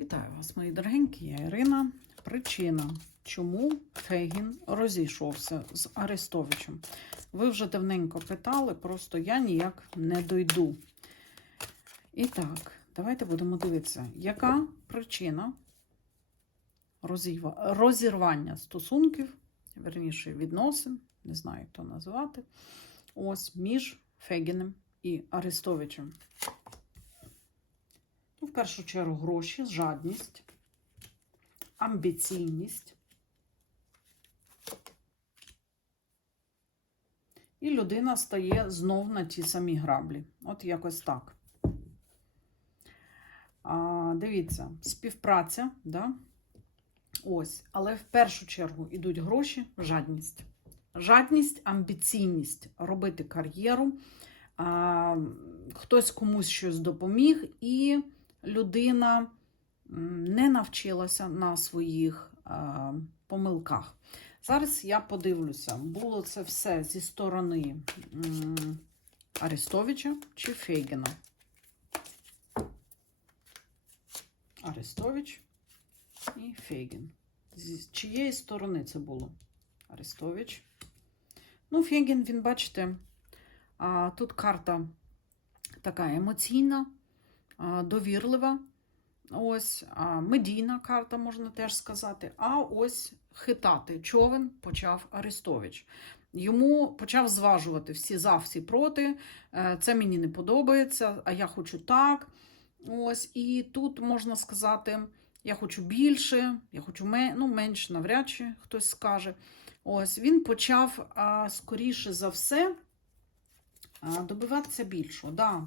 Вітаю вас, мої дорогенькі, я Ірина. Причина, чому Фейгін розійшовся з Арестовичем. Ви вже давненько питали, просто я ніяк не дойду. І так, давайте будемо дивитися, яка причина розірвання стосунків, верніше відносин, не знаю, як то назвати, ось між Фегіним і Арестовичем. В першу чергу гроші, жадність, амбіційність. І людина стає знов на ті самі граблі. От якось так. А, дивіться, співпраця, да? Ось, але в першу чергу йдуть гроші, жадність. Жадність, амбіційність робити кар'єру. А, хтось комусь щось допоміг, і людина не навчилася на своїх помилках. Зараз я подивлюся, було це все зі сторони Арестовича чи Фейгена. Арестович і Фейген. З чиєї сторони це було? Арестович. Ну, Фейген, він, бачите, тут карта така емоційна, довірлива. Ось медійна карта, можна теж сказати. А ось хитати човен почав Арестович. Йому почав зважувати всі за, всі проти. Е, Це мені не подобається, а я хочу так. Ось, і тут можна сказати, я хочу більше, я хочу мен... ну, менше, навряд чи хтось скаже. Ось він почав, скоріше за все, добиватися більшого. Да.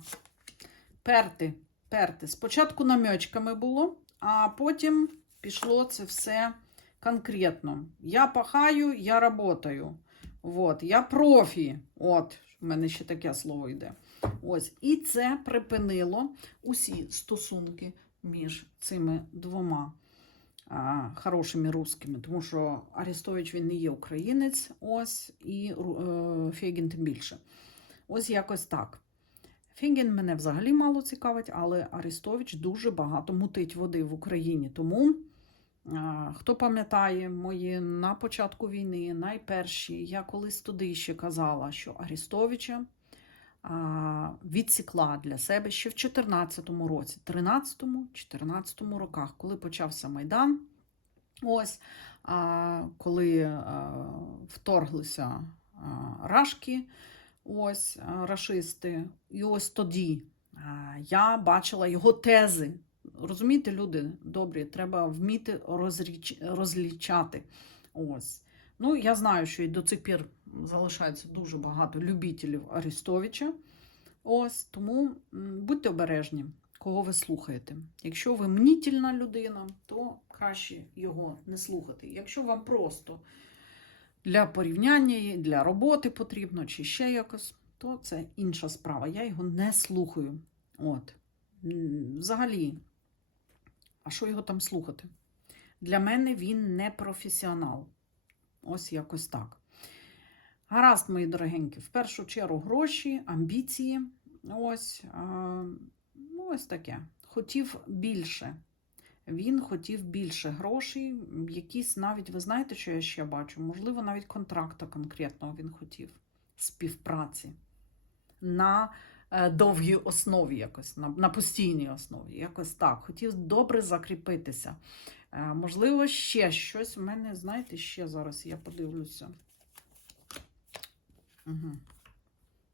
Перти, перти. Спочатку намьочками було, а потім пішло це все конкретно. Я пахаю, я работаю. Вот, я профі. От, в мене ще таке слово йде. Ось, і це припинило усі стосунки між цими двома а, хорошими русскими, тому що Арестович він не є українець, ось, і е, Фейгін тим більше. Ось якось так. Фейгін мене взагалі мало цікавить, але Арестович дуже багато мутить води в Україні. Тому, хто пам'ятає мої на початку війни, найперші, я колись туди ще казала, що Арестовича відсікла для себе ще в 2014 році, 13-14 роках, коли почався Майдан. Ось, коли вторглися рашки, ось а, рашисти, і ось тоді я бачила його тези. Розумієте, люди добрі, треба вміти розріч, розлічати. Ось. Ну, я знаю, що і до цих пір залишається дуже багато любителів Арестовича. Ось, тому будьте обережні, кого ви слухаєте. Якщо ви мнітільна людина, то краще його не слухати. Якщо вам просто для порівняння, для роботи потрібно, чи ще якось, то це інша справа. Я його не слухаю. От. Взагалі, а що його там слухати? Для мене він не професіонал. Ось якось так. Гаразд, мої дорогенькі, в першу чергу гроші, амбіції. Ось, а, ну, ось таке. Хотів більше. Він хотів більше грошей, якісь навіть, ви знаєте, що я ще бачу? Можливо, навіть контракта конкретного він хотів, співпраці на е, довгій основі, якось, на, постійній основі. Якось так. Хотів добре закріпитися. Е, Можливо, ще щось. У мене, знаєте, ще зараз я подивлюся. Угу.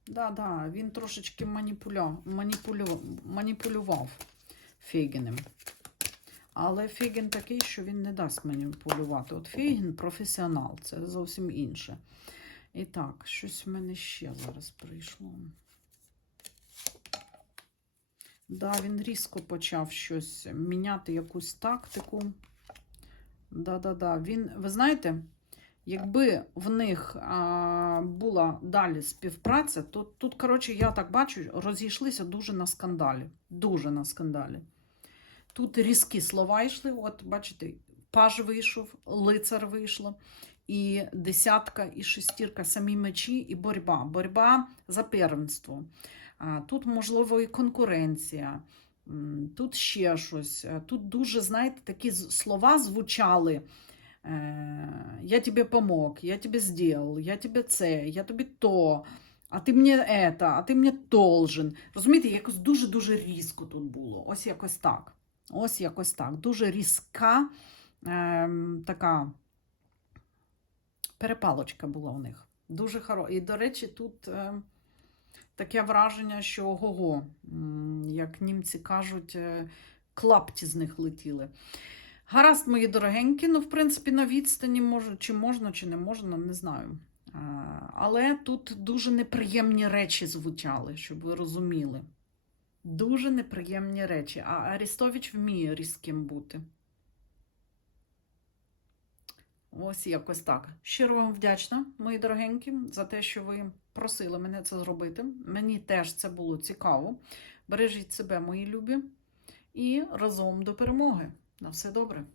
Да, да, він трошечки маніпуля... маніпулю... маніпулював Фейгіним. Але Фейгін такий, що він не дасть маніпулювати. От Фейгін професіонал, це зовсім інше. І так, щось в мене ще зараз прийшло. Да, він різко почав щось міняти якусь тактику. Да-да-да. Він, ви знаєте, якби в них а, була далі співпраця, то тут, коротше, я так бачу, розійшлися дуже на скандалі. Дуже на скандалі. Тут різкі слова йшли. От, бачите, паж вийшов, лицар вийшло, і десятка, і шестірка, самі мечі, і боротьба. Боротьба за первенство. Тут, можливо, і конкуренція. тут ще щось. Тут дуже, знаєте, такі слова звучали. Е, Я тобі помог, я тобі зробив, я тобі це, я тобі то, а ти мені это, а ти мені должен. Розумієте, якось дуже-дуже різко тут було. Ось якось так. Ось якось так. Дуже різка ем, така перепалочка була у них. Дуже хоро. І, до речі, тут ем, таке враження, що ого-го, як німці кажуть, е, клапті з них летіли. Гаразд, мої дорогенькі, ну, в принципі, на відстані може, чи можна, чи не можна, не знаю. Але тут дуже неприємні речі звучали, щоб ви розуміли. Дуже неприємні речі. А Арістович вміє різким бути. Ось якось так. Щиро вам вдячна, мої дорогенькі, за те, що ви просили мене це зробити. Мені теж це було цікаво. Бережіть себе, мої любі, і разом до перемоги. На все добре.